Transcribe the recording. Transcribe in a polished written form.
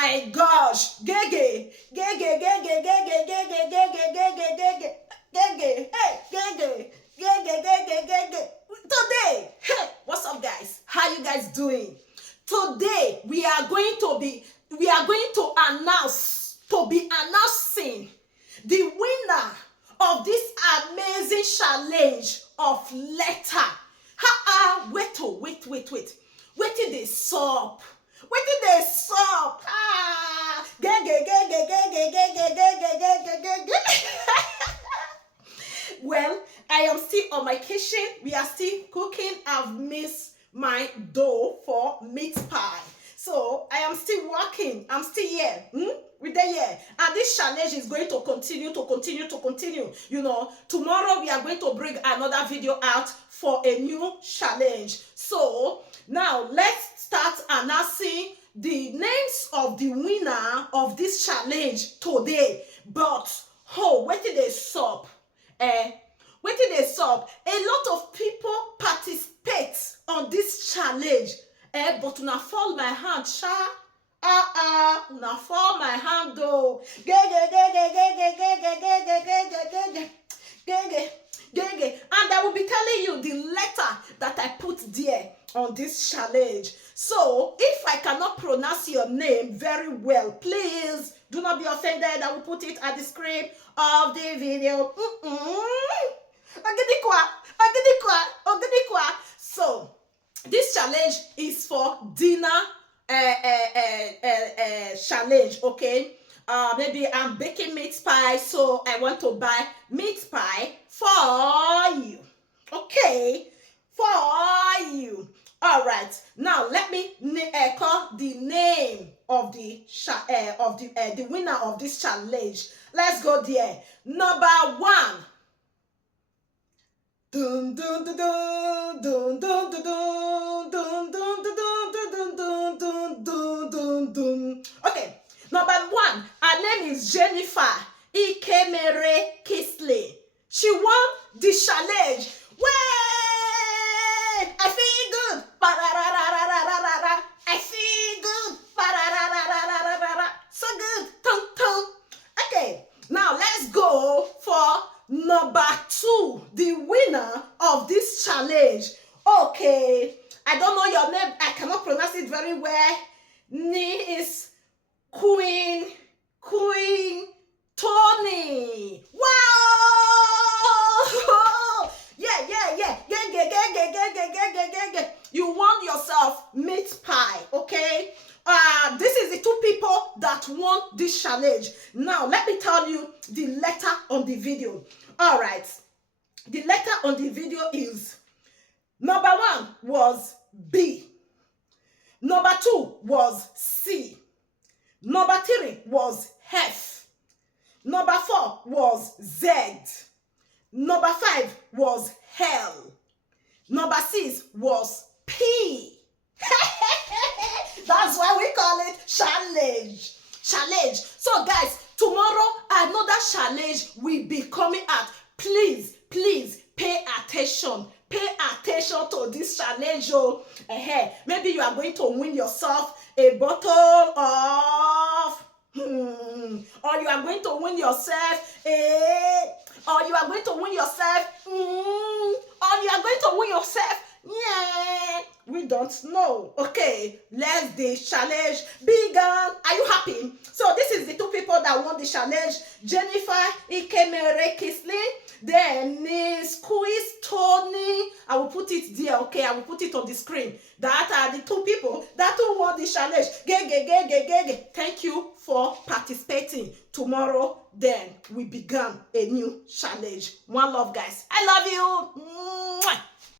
my gosh. Gege. Gege, gege, gege, gege, gege, gege, gege. Gege. Hey, gege. Gege, gege, gege. Today, hey, what's up guys? How you guys doing? Today we are going to be announcing the winner of this amazing challenge of letter. Wait. Wetin dey sup? Wetin dey sup? Well, I am still on my kitchen. We are still cooking. I've missed my dough for meat pie. So I am still working. I'm still here. We're there. And this challenge is going to continue. You know, tomorrow we are going to bring another video out for a new challenge. So now let's start announcing the names of the winner of this challenge today. But wetin dey sup? Wetin dey sup? A lot of people participate on this challenge. But una fall my hand, sha. Una fall my hand though. And I will be telling you the letter that I put there on this challenge. So if I cannot pronounce your name very well, please do not be offended. I will put it at the screen of the video. So this challenge is for dinner challenge, okay? Maybe I'm baking meat pie, so I want to buy meat pie for you, okay? For you. All right. Now let me call the name of the winner of this challenge. Let's go there. Number one. Dun dun dun dun dun dun dun dun dun dun dun dun dun dun. Okay, number one, her name is Jennifer Ikemere Kisley. She won the challenge. Way! I feel good. I feel good. So good. Okay, now let's go for number two, the winner of this challenge. Okay, I don't know your name. I cannot pronounce it very well. Is Queen Tony. Wow! Yeah. You won yourself meat pie, okay? This is the two people that won this challenge. Now, let me tell you the letter on the video. All right. The letter on the video is number one was B. Number two was C. Number three was F. Number four was Z. Number five was L. Number six was P. That's why we call it challenge. So guys, tomorrow another challenge will be coming out. Please pay attention. Pay attention to this challenge. Maybe you are going to win yourself a bottle of or you are going to win yourself or you are going to win yourself yeah, we don't know. Okay, let the challenge begin. Are you happy? So this is the two people that won the challenge. Jennifer Ikemere Kisley, then is Quiz Tony. I will put it there, okay? I will put it on the screen. That are the two people that won the challenge. Thank you for participating. Tomorrow, then we begin a new challenge. One love, guys. I love you. Mwah.